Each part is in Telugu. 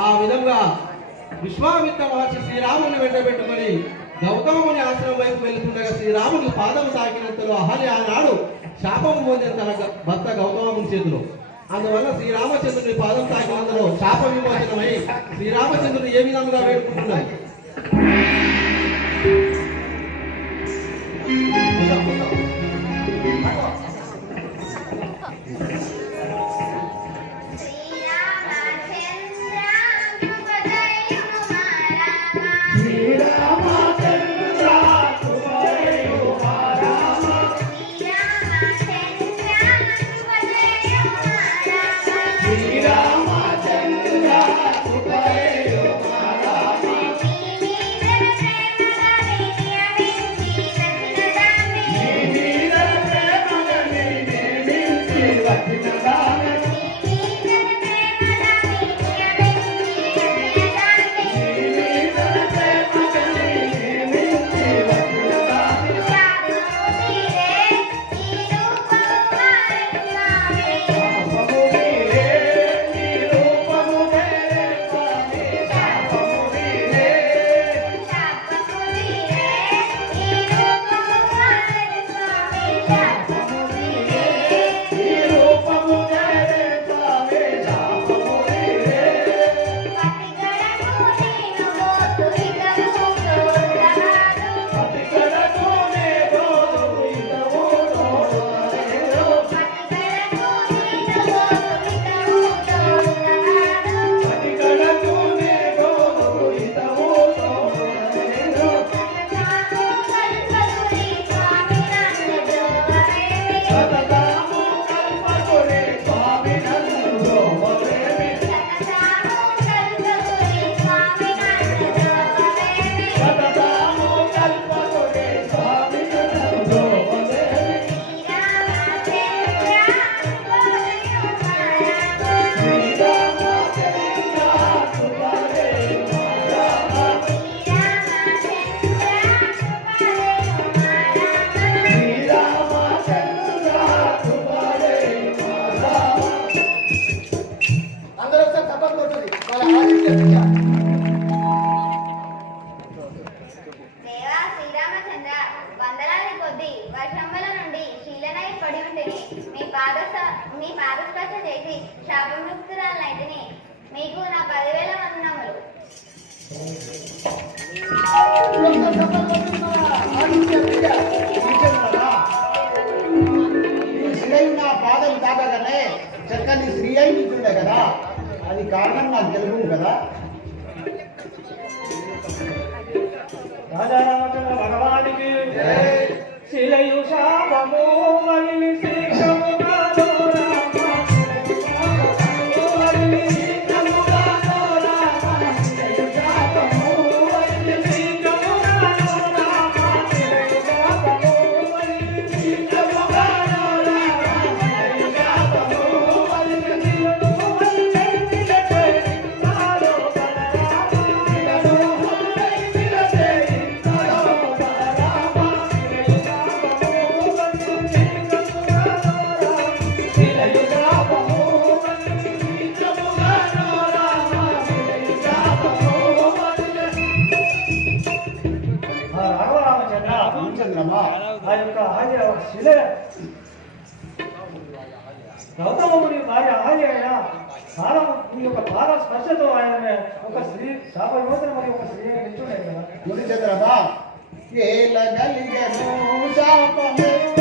ఆ విధంగా విశ్వామిత్ర మహర్షి శ్రీరాముని వెంట పెట్టుకొని గౌతముని ఆశ్రమం వైపు వెళ్తుండగా శ్రీరాముని పాదం సాగినంతలో అహలి ఆనాడు శాపం పొందిన తన భర్త గౌతమముని చేతిలో అందువల్ల శ్రీరామచంద్రుని పాదం తాకినందులో శాప విమోచనమై శ్రీరామచంద్రుడు ఏ విధంగా వేడుకుంటున్నాయి Thank you. ఉంది వైషమ్ముల నుండి శీలనై పడి ఉండేది మీ పాద మీ పాదస్పర్శ చేసి శాపముక్తురాలైతిని. మీకు నా పదివేల వందనములు. చక్కని స్త్రీ అయి కదా. అది కారణం నాకు తెలుగు కదా. భగవానికి శిలయుషా మమో గురి చంద్రమా ఏ లగలిగను శాపము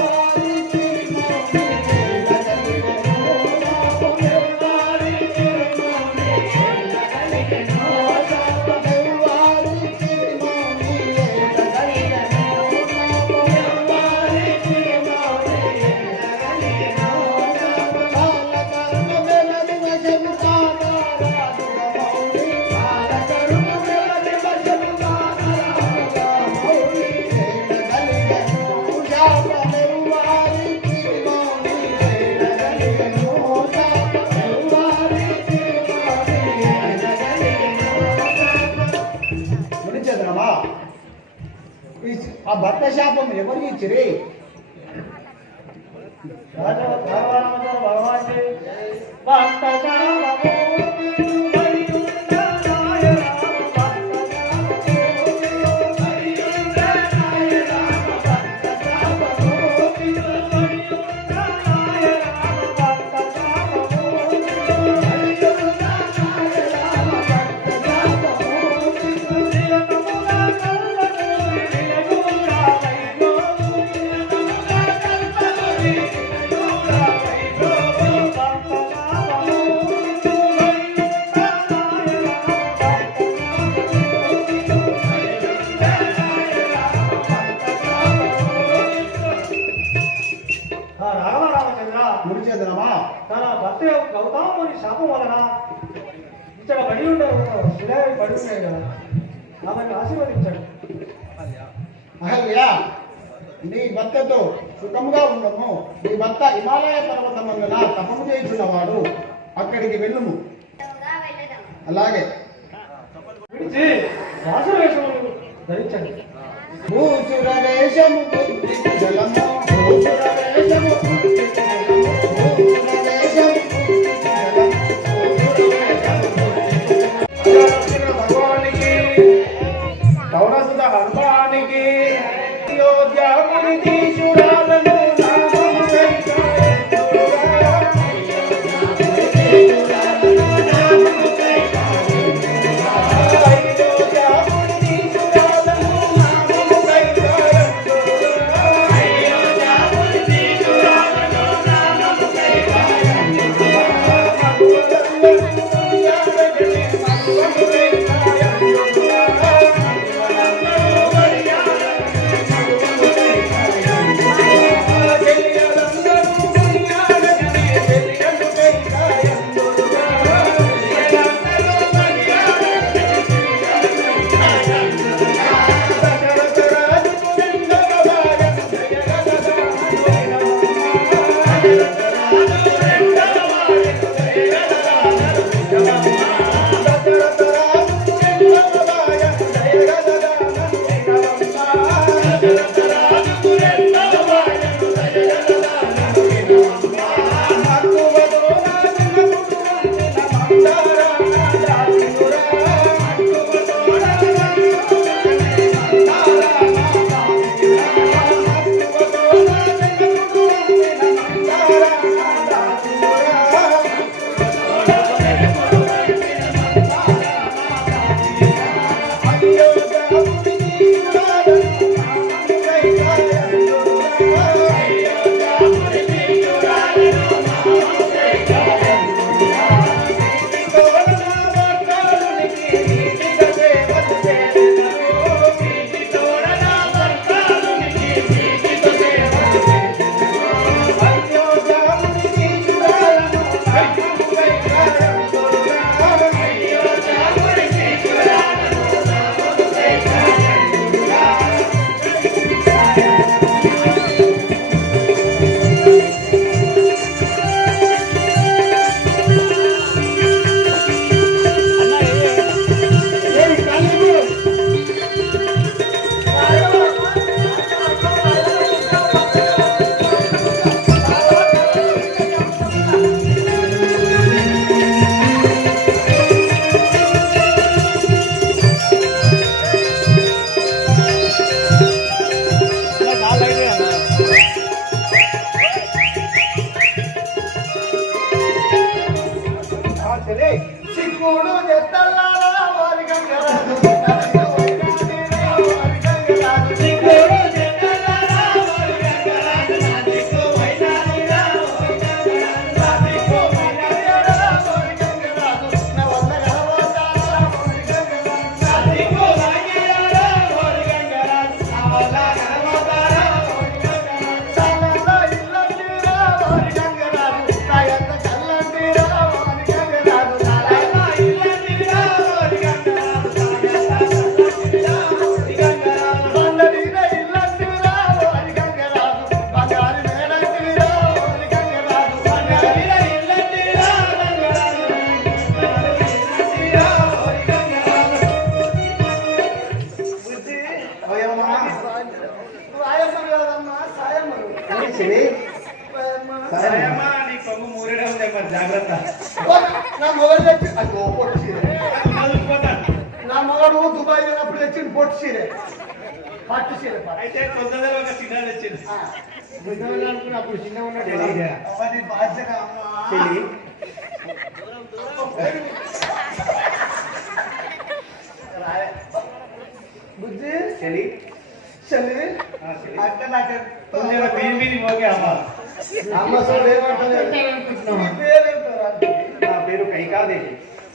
ఇచ్చిరి రాజా భూసుర వేషము జలము భూసుర వేషము बुझे चली। चले। आटे आटे तुम्हारा बीन भी नहीं हो। गया हमारा हम बस ले बैठे हैं। कुछ ना हाँ बेरो हाँ। कहीं का दे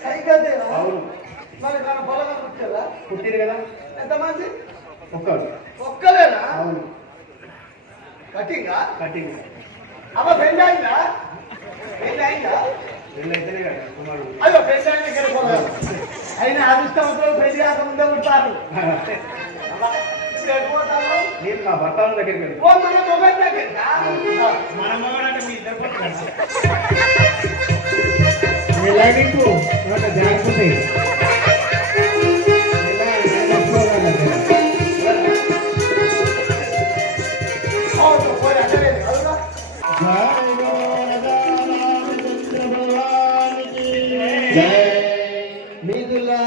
कहीं का दे और మరి మన పొలం కుట్టారా కుట్టిరు కదా ఎంతమంది ఒక్కరు ఒక్కలేనా అవును కటింగా? కటింగ్. అమ్మ పెళ్ళి అయిందా? పెళ్ళి అయిందా? పెళ్ళి అయితేనే కదా కుమారుడు. అయ్యో పెళ్ళి అయిన దగ్గర పోతారు అయినా అదృష్టవంతులు పెళ్ళి కాక ముందే ఉంటారు. నేను నా భర్త దగ్గరికి వెళ్ళి మొబైల్ దగ్గర మన మొబైల్ అంటే మీ ఇద్దరు జాగ్రత్త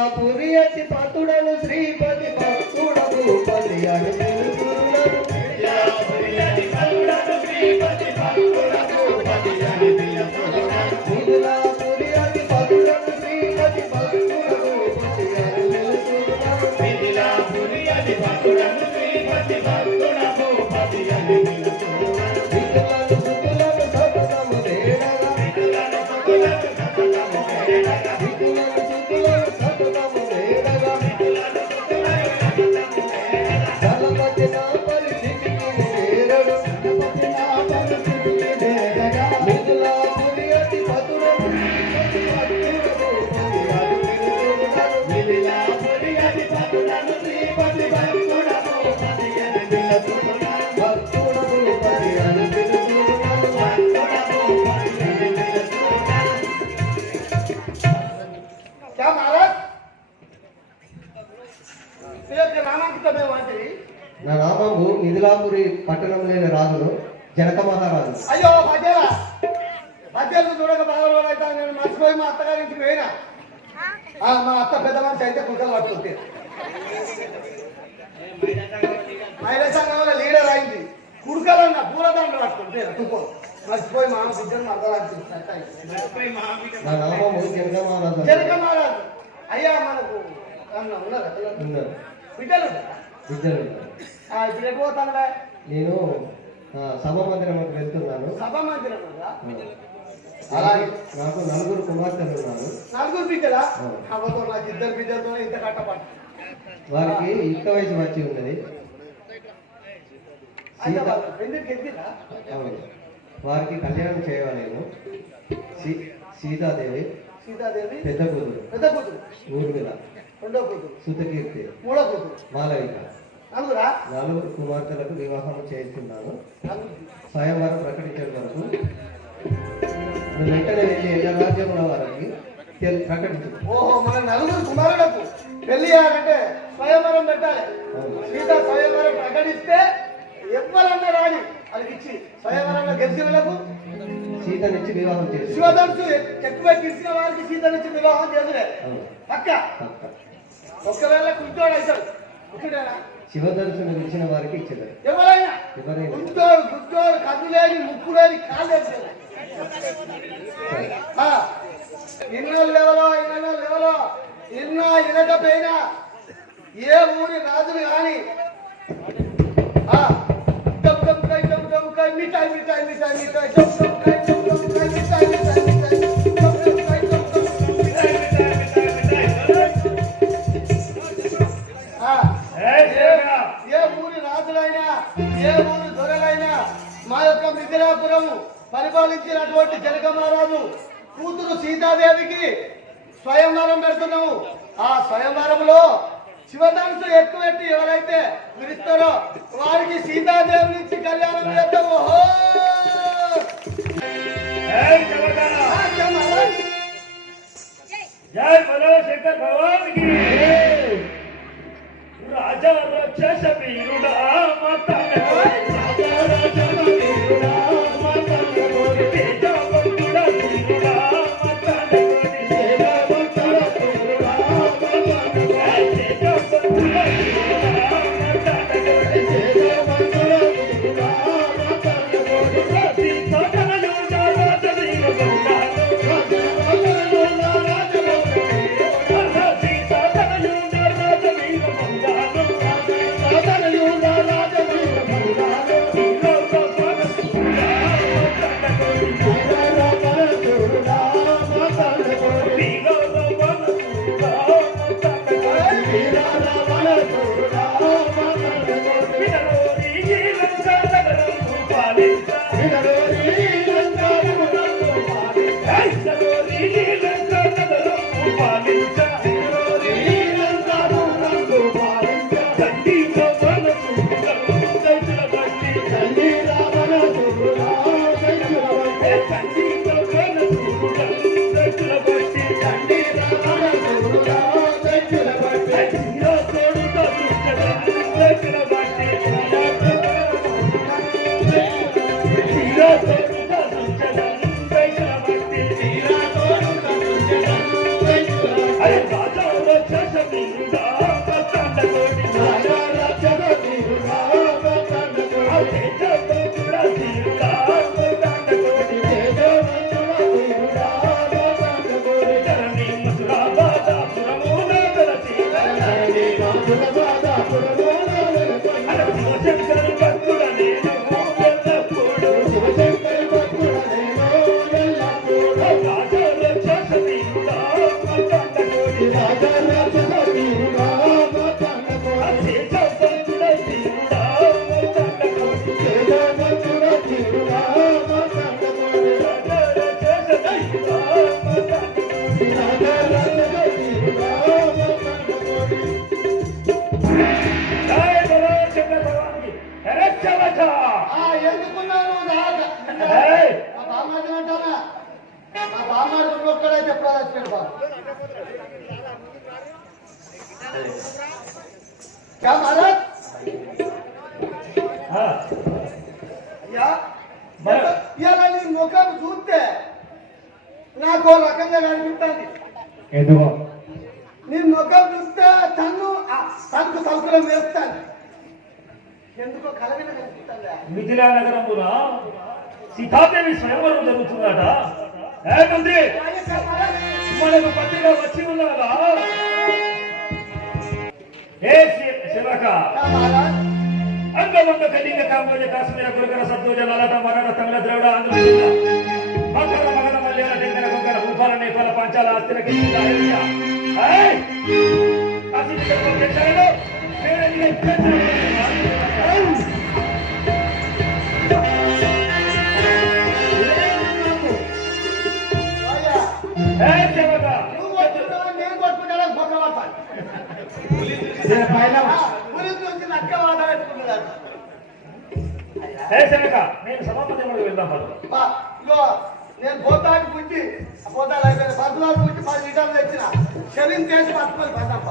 మిథులా పురి పతుడను శ్రీపతి భక్తుడను పది అని జనక మహారాజు అయ్యో భజేలా భజేలు చూడక బాగా రోజులైతే నేను. మర్చిపోయి మా అత్తగారి ఇంటికి పోయినా. మా అత్త పెద్ద మనిషి అయితే కుక్కలు పట్టుకుంటే మహిళా సంఘంలో లీడర్ అయింది. కుడుకలన్న పూలదండ పట్టుకుంటే తుప్పో మర్చిపోయి మా నామము జనక మహారాజు అయ్యా మనకు ఉన్నారా బిడ్డలు? ఇద్దరు. ఆ, ఇప్పుడు పోతానులే నేను సభ మందిరంకి వెళ్తున్నాను. సభ మందిరం అలాగే. నాకు నలుగురు కుమార్తెలు ఉన్నారు. నలుగురు బిడ్డలా? నాకు ఇద్దరు బిడ్డలతో ఇంత కట్టపట్టు వారికి యుక్త వయసు వచ్చి ఉన్నది. వారికి కళ్యాణం చేయవలేను. సీతాదేవి. సీతాదేవి. పెద్ద కూతురు. పెద్ద కూతురు. ఊర్మిళ. రెండో కూతురు. సుతకీర్తి. మూడో కూతురు. మాలవిక. నలుగురా? కుమార్తెలకు వివాహం చేస్తున్నాను స్వయంవరం ప్రకటించడం వరకు. వెంటనే వెళ్ళి వారికి ప్రకటించు. ఓహో మన నలుగురు కుమారులకు పెళ్ళి చేయాలంటే స్వయంవరం పెట్టాలి. సీత స్వయంవరం ప్రకటిస్తే ఎవ్వరన్నా రాని వాళ్ళకి ఇచ్చి స్వయంవరంలో గెలిచిన వాళ్ళకు సీతనిచ్చి వివాహం చేసి. శివధనుసు ఎక్కువ ఎక్కించిన వారికి సీతనిచ్చి వివాహం అవును. పక్క. ఒక్కవేళ కుంటోడు అవుతాడు కుట్టుడేనా శివధనుసును విడిచిన వారికి ఇచ్చేది ఎవరైనా ఎవరైనా. గుంటోడు గుంటోడు కన్ను లేని ముక్కు లేని కాళ్ళు వేసేది ఇన్నో లెవలో ఇన్నో లెవలో ఇన్నా ఇనకపోయినా ఏ ఊరి రాజులు కానీ మిఠాయి మిఠాయి మిఠాయి మిఠాయి ఏ ఊరి దొరలైనా మా యొక్క మిథిలాపురము పరిపాలించినటువంటి జనక మహారాజు కూతురు సీతాదేవికి స్వయంవరం పెడుతున్నాము ఆ స్వయంవరంలో శివధనుసు ఎక్కువ పెట్టి ఎవరైతే పిలుస్తారో వారికి సీతాదేవి నుంచి కళ్యాణం చేద్దాము ఓహో! ఆ, చెప్పమ్మా. जय రాజా రక్ష వీరుడా మత Thank you. శివశంకరు క్యా మహారాజ్? ఆ, యా? మరి- ఇవాళ నీ ముఖం చూస్తే నాకు రకంగా కనిపిస్తుంది ఎందుకో నీ ముఖం చూస్తే తన్ను ఆ, తనకు సౌకర్యం వేస్తాను ఎందుకో కలగిన కనిపిస్తుందా మిథిలా నగరమున సీతాదేవి స్వయంవరం జరుగుతుందట ఏ మంత్రి మనకు పత్రిక వచ్చి ఉన్నదా ఏ శి- శివక. క్యా మహారాజ్? అంగమంగ కలింగ కాంబోజ కాశ్మీర గురుకర సద్దోజ లలాట మరణ తమిళ ద్రవిడ ఆంధ్ర జిల్లా మకర మగన మల్యాల టెంకర కొంకర భూపాల నేపాల పాంచాల అస్థిర కింద అయోధ్య ఏయ్! అసిద్ధి కర్మ ప్రేక్షకులు, వేరే దిగే ప్రేక్షకులు. ఏయ్! నేను సభాపతి కూడా వెళ్దాం బా, ఇగో నేను పోతాకి పుట్టి ఆ పోతాలు అయిపోయింది బద్దులాలు పుట్టి పది లీటర్లు తెచ్చిన షెలింగ్ చేసి పట్టుకొని పడ్డాప్ప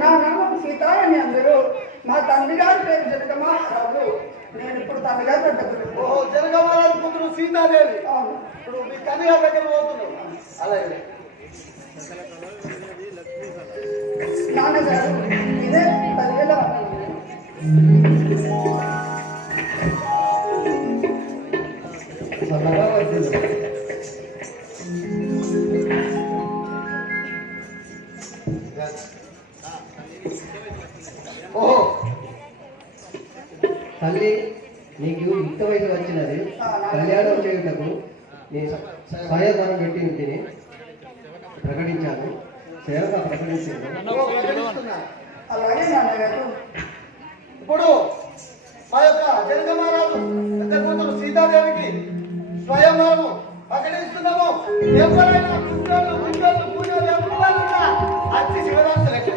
నా నామం సీత అని అందరూ. మా తండ్రి గారి పేరు జనకమహారాజు నేను ఇప్పుడు తండ్రి గారు పెట్టగలను ఓహో జనకమహారాజు కూతురు సీతాదేవి. అవును. ఇప్పుడు మీ తండ్రి గారి దగ్గర పోతున్నాను అలాగే. నాన్నగారు ఇదే పదివేల. చల్లగా వచ్చింది ఓహో. తల్లి నీకు యుక్త వయసు వచ్చినది. కళ్యాణం చేయుటకు నేను సాయధానం పెట్టి ఉంటిని ప్రకటించాను. సేవక ప్రకటించింది అలాగే నాన్నగారు. ఇప్పుడు మా యొక్క జనగమరాజు సీతాదేవికి స్వయంవరము ప్రకటిస్తున్నాము. ఎవరైనా కుండలు కుండలు పూజలు ఎవరున్నా అతి శివరాత్రి లెక్క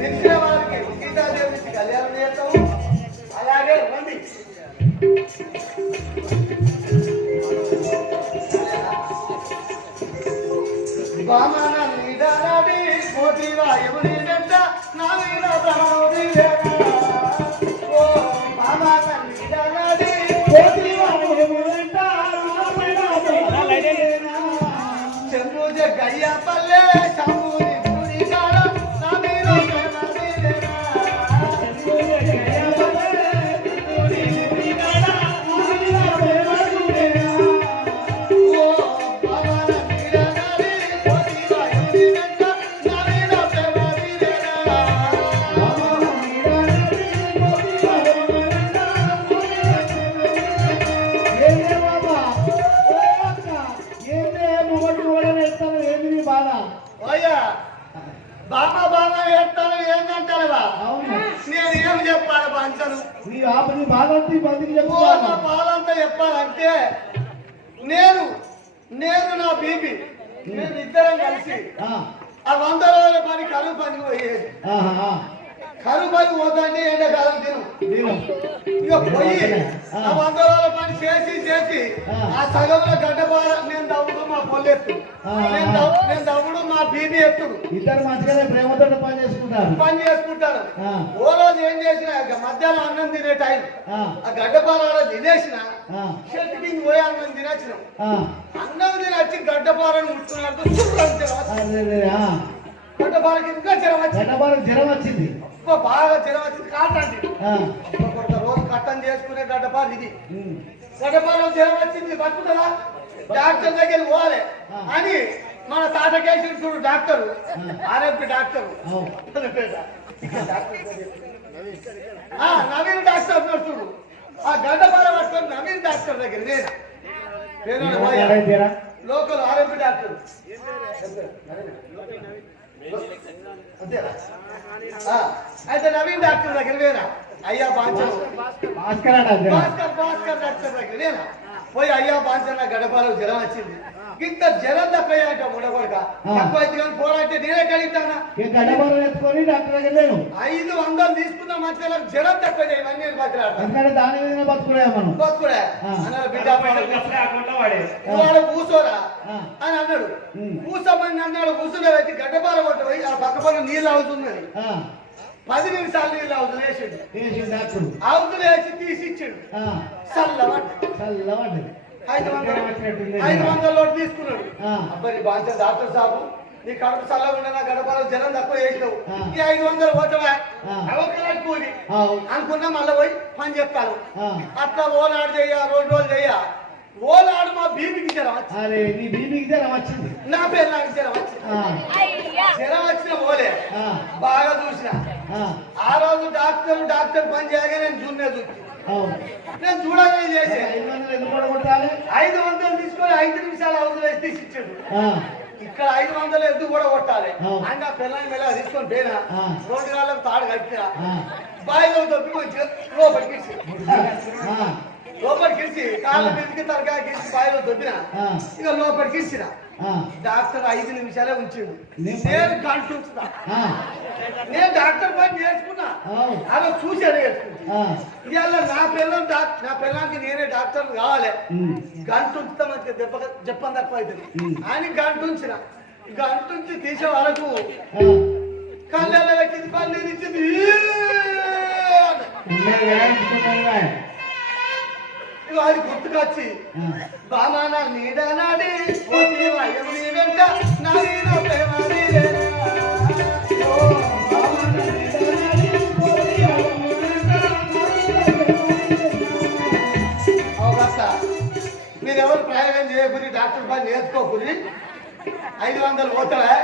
తెలిసిన వారికి కళ్యాణం చేస్తాము. అలాగే రండి. వామన నిదనడి కోటి వాయుని జంట నా వీర నేను దవ్వు- నేను దవ్వుడు మా బీబీ ఎత్తుడు. ఇద్దరు మంచిగానే ప్రేమతో పని చేసుకుంటారు. పని చేసుకుంటాను ఆ. ఓ రోజు ఏం చేసిన మధ్యాహ్నం అన్నం తినే టైం. ఆ, గడ్డపార తినేసిన చెట్టు కింద పోయి అన్నం తినచ్చినాం. అన్నం తినచ్చి గడ్డపారను ముట్టుకున్నట్టు. గడ్డపారకి ఇంకా జ్వరం వచ్చింది. జ్వరం వచ్చింది. బాగా జ్వరం వచ్చింది. కాటండి రోజు కట్టం చేసుకునే గడ్డపార ఇది. గడ్డపారం జ్వరం వచ్చింది. బతుకుతుందా? డాక్టర్ దగ్గరికి పోవాలి. అని మన తాతకేసి చూడు doctor. RMP doctor. Naveen doctor చూడు. ఆ గడ్డపార పట్టుకొని నవీన్ డాక్టర్ దగ్గర నేను? Local RMP doctor. అయితే నవీన్ డాక్టర్ దగ్గర వేరా అయ్యా భాస్కర్. భాస్కర్ భాస్కర్ డాక్టర్ దగ్గర నేనా? పోయి అయ్యా బాంచన్న గడపాలకు జ్వరం వచ్చింది. ఇంత జ్వరం తప్పయ్యాక ఉండకూడక తక్కువ అయితే కానీ పోరాటే నేనే కలుగుతానా ఐదు వందలు తీసుకున్న మధ్యలో జ్వరం తక్కువ ఇవన్నీ బతుకుడే? బిడ్డ కూసోరా. అని అన్నాడు. కూసమని అన్నాడు కూసులో పెట్టి గడ్డపార కొట్టి పోయి ఆ పక్క పక్క నీళ్ళు అవుతున్నది ఆ, పది నిమిషాలు నీళ్ళు అవుతులు వేసిండు. వేసిండు అవుతులు వేసి తీసి ఇచ్చిండు చల్లబడ్డది. ఐదు వందలు. ఐదు వందల లోటు తీసుకున్నాడు. అబ్బాయి బాధ్యత డాక్టర్ సాబు. నీ కడుపు చల్లగా నా గడపలో జనం తక్కువ చేసినావు. ఈ ఐదు వందలు ఆ, అనుకున్నా మళ్ళీ పోయి పని చెప్తాను. అట్లా ఓనాడు చెయ్య రెండు రోజులు చెయ్య. ఓనాడు మా బీపీకి జ్వరం అరే నీ జ్వరం వచ్చింది. నా పేరు నాకు జ్వరం వచ్చింది. జ్వరం వచ్చిన ఆ, బాగా చూసిన. ఆ, రోజు డాక్టర్ డాక్టర్ పని చేయగా నేను చూడనే చూసి అవును. నేను చూడగానే చేసే? ఐదు వందలు తీసుకొని ఐదు నిమిషాలు అవుతులు వేసి తీసి ఇచ్చాడు. ఆ, ఇక్కడ ఐదు వందలు ఎద్దు కూడా కొట్టాలి. ఆయన పిల్లల్ని మెల్ల తీసుకొని పోయినా. రోడ్డు కాళ్ళకు తాడు కట్టినా. బాయిలో దొప్పి మంచిగా లోపలికి లోపలికి ఇచ్చి కాళ్ళ మీదకి తరగా ఇచ్చి బాయిలో దొబ్బిన. ఇక లోపలికి డాక్టర్ ఐదు నిమిషాలే ఉంచిండు. నేను- గంట ఉంచుతా నేను డాక్టర్ పని నేర్చుకున్నా. అలా చూసి నేర్చుకున్నా ఇవాళ నా పిల్లలు నా పిల్లలకి నేనే డాక్టర్ కావాలి. గంట ఉంచుతా మంచిగా దెబ్బ చెప్పని తక్కువ అవుతుంది. అని గంట ఉంచిన. గంట ఉంచి తీసే వరకు కళ్ళ కింది పళ్ళు ఇచ్చింది అది గుర్తుకొచ్చి బామాన నీడనాడి వెంట నా ప్రేమ మీరెవరు ప్రయోగం చేయకుని డాక్టర్ పని నేర్చుకోకుని? ఐదు వందలు పోతావా?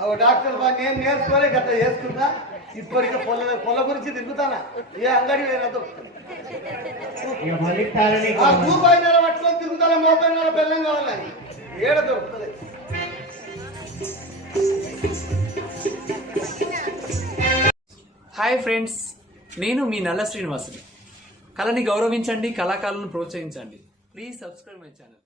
ఓ డాక్టర్ పని నేను నేర్చుకోలే గట్ట చేసుకున్నా. ఇప్పటికే పొల పొల గురించి తిరుగుతానా? ఏ అంగడి రూపాయి నెల పట్టుకొని తిరుగుతాను? ముప్పై నెల బెల్లం కావాలని ఏడ దొరుకుతుంది? హాయ్ ఫ్రెండ్స్ నేను మీ నల్ల శ్రీనివాసుని. కళని గౌరవించండి కళాకారులను ప్రోత్సహించండి. Please subscribe my channel.